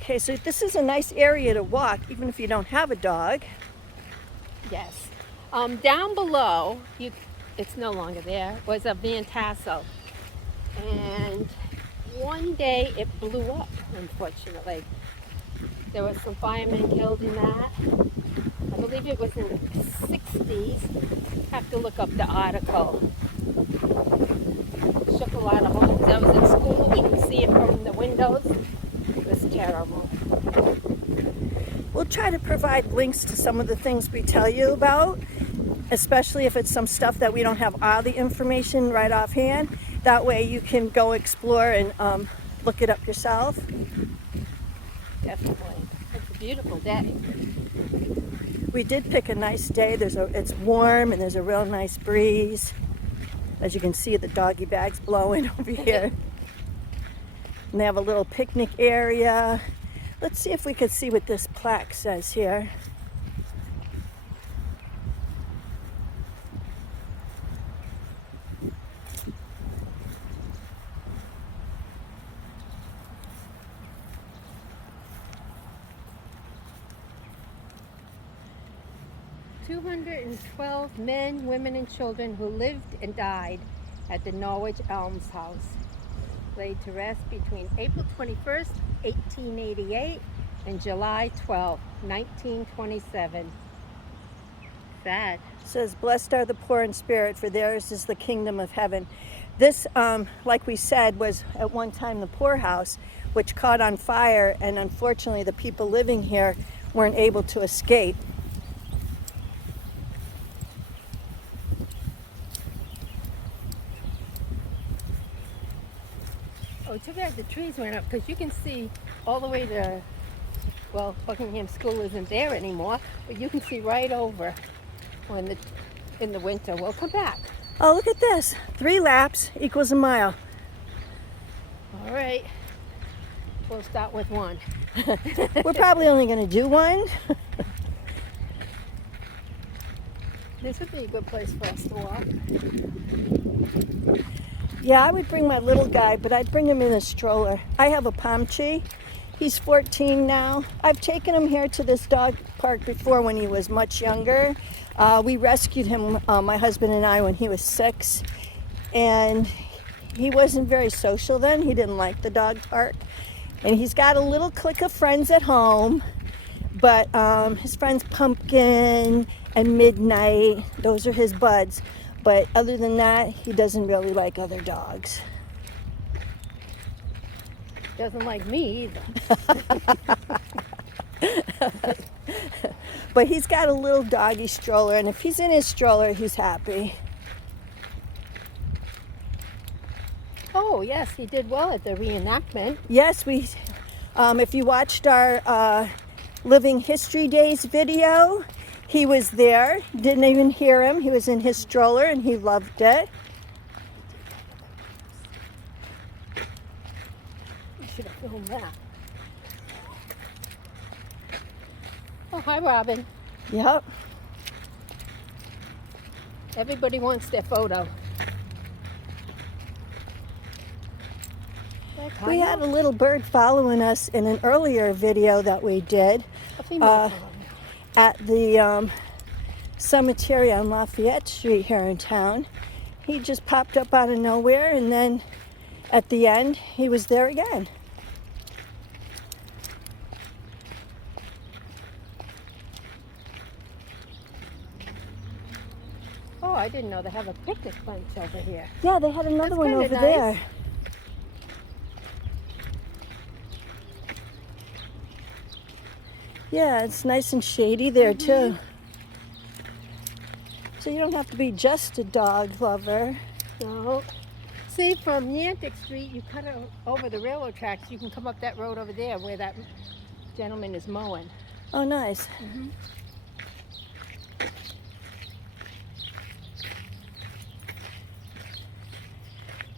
Okay, so this is a nice area to walk, even if you don't have a dog. Yes. Down below, it's no longer there, was a Van Tassel. And one day it blew up, unfortunately. There was some firemen killed in that. I believe it was in the 60s. Have to look up the article. Shook a lot of homes. I was in school. We could see it from the windows. It was terrible. We'll try to provide links to some of the things we tell you about, especially if it's some stuff that we don't have all the information right offhand. That way you can go explore and look it up yourself. Definitely. It's a beautiful day. We did pick a nice day. It's warm and there's a real nice breeze. As you can see, the doggy bag's blowing over here. And they have a little picnic area. Let's see if we could see what this plaque says here. "212 men, women, and children who lived and died at the Norwich Almshouse, laid to rest between April 21st, 1888 and July 12th, 1927. Sad. It says, "Blessed are the poor in spirit, for theirs is the kingdom of heaven." This, like we said, was at one time the poorhouse, which caught on fire, and unfortunately the people living here weren't able to escape. Oh, too bad the trees went up, because you can see all the way to, well, Buckingham School isn't there anymore, but you can see right over in the winter. We'll come back. Oh, look at this. 3 laps equals a mile. All right. We'll start with 1. We're probably only going to do 1. This would be a good place for us to walk. Yeah, I would bring my little guy, but I'd bring him in a stroller. I have a Pomchi. He's 14 now. I've taken him here to this dog park before when he was much younger. We rescued him, my husband and I, when he was 6. And he wasn't very social then. He didn't like the dog park. And he's got a little clique of friends at home. But his friends Pumpkin and Midnight, those are his buds. But other than that, he doesn't really like other dogs. Doesn't like me either. But he's got a little doggy stroller, and if he's in his stroller, he's happy. Oh, yes, he did well at the reenactment. Yes, if you watched our Living History Days video, he was there. Didn't even hear him. He was in his stroller, and he loved it. You should have filmed that. Oh, hi, Robin. Yep. Everybody wants their photo. We had a little bird following us in an earlier video that we did at the cemetery on Lafayette Street here in town. He just popped up out of nowhere, and then at the end, he was there again. Oh, I didn't know they have a picnic bench over here. Yeah, they had another one over nice. there. Yeah, it's nice and shady there too. So you don't have to be just a dog lover. No. See, from Yantic Street, you cut over the railroad tracks. You can come up that road over there where that gentleman is mowing. Oh, nice.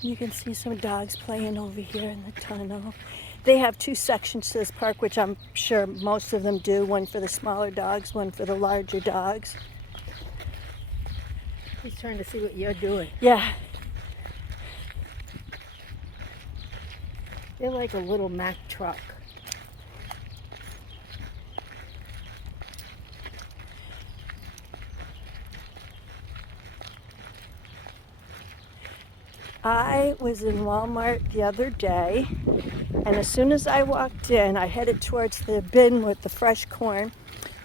You can see some dogs playing over here in the tunnel. They have 2 sections to this park, which I'm sure most of them do. One for the smaller dogs, one for the larger dogs. He's trying to see what you're doing. Yeah. They're like a little Mack truck. I was in Walmart the other day, and as soon as I walked in, I headed towards the bin with the fresh corn.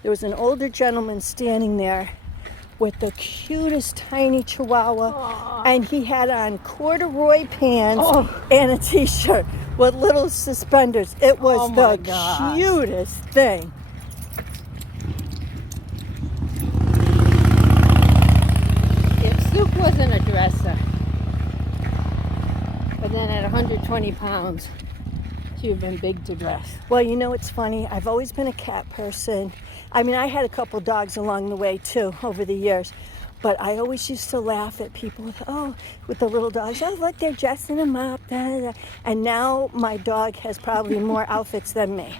There was an older gentleman standing there with the cutest tiny chihuahua. Aw. And he had on corduroy pants and a t-shirt with little suspenders. It was Oh my the gosh. cutest thing. If Soup wasn't a dresser, but then at 120 pounds, she would have been big to dress. Well, you know, it's funny. I've always been a cat person. I mean, I had a couple dogs along the way too over the years, but I always used to laugh at people with the little dogs. Oh, look, they're dressing them up. Da, da, da. And now my dog has probably more outfits than me.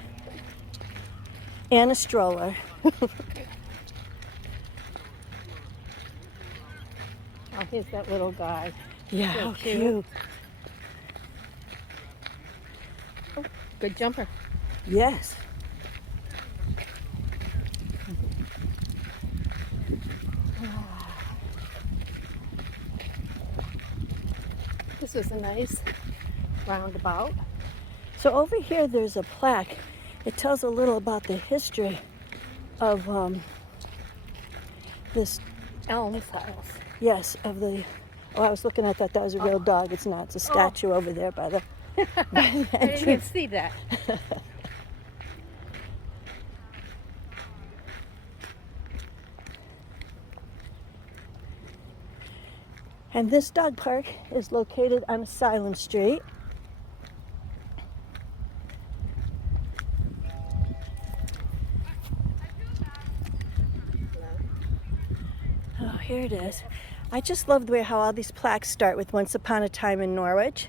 And a stroller. Oh, here's that little guy. Yeah, So how cute. cute. Good jumper. Yes. This was a nice roundabout. So over here, there's a plaque. It tells a little about the history of this. Elm's house. Yes, of the. Oh, I was looking at that. That was a real dog. It's not. It's a statue over there by the. I didn't even see that. And this dog park is located on Asylum Street. Oh, here it is. I just love the way how all these plaques start with "Once Upon a Time in Norwich."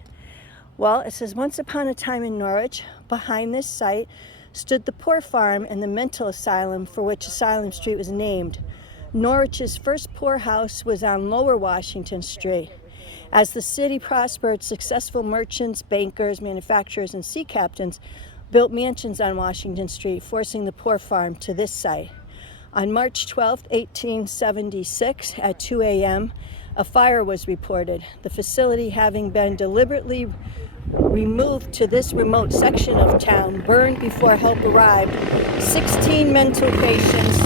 Well, it says, "Once upon a time in Norwich, behind this site, stood the poor farm and the mental asylum for which Asylum Street was named. Norwich's first poorhouse was on Lower Washington Street. As the city prospered, successful merchants, bankers, manufacturers, and sea captains built mansions on Washington Street, forcing the poor farm to this site. On March 12, 1876, at 2 a.m., a fire was reported. The facility, having been deliberately removed to this remote section of town, burned before help arrived. 16 mental patients,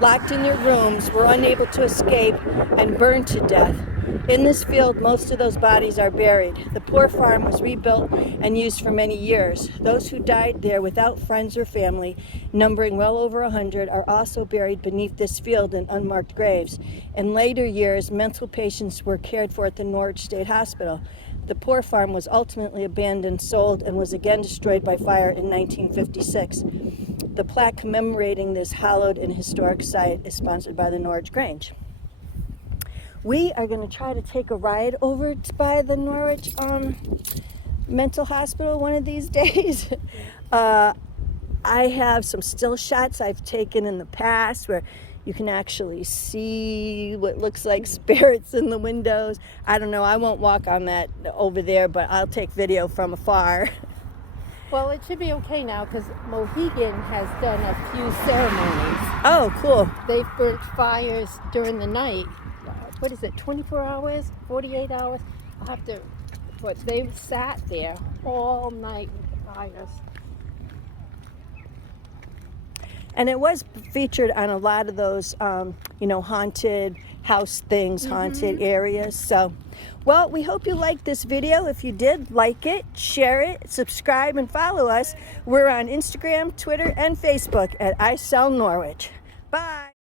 locked in their rooms, were unable to escape and burned to death. In this field, most of those bodies are buried. The poor farm was rebuilt and used for many years. Those who died there without friends or family, numbering well over 100, are also buried beneath this field in unmarked graves. In later years, mental patients were cared for at the Norwich State Hospital. The poor farm was ultimately abandoned, sold, and was again destroyed by fire in 1956. The plaque commemorating this hallowed and historic site is sponsored by the Norwich Grange. We are going to try to take a ride over by the Norwich Mental Hospital one of these days. I have some still shots I've taken in the past where you can actually see what looks like spirits in the windows. I don't know, I won't walk on that over there, but I'll take video from afar. Well, it should be okay now because Mohegan has done a few ceremonies. Oh, cool. They've burnt fires during the night. What is it, 24 hours, 48 hours? I'll have to, but they sat there all night with the fires. And it was featured on a lot of those, haunted house things, haunted areas. So, well, we hope you liked this video. If you did, like it, share it, subscribe, and follow us. We're on Instagram, Twitter, and Facebook at isellnorwich. Bye.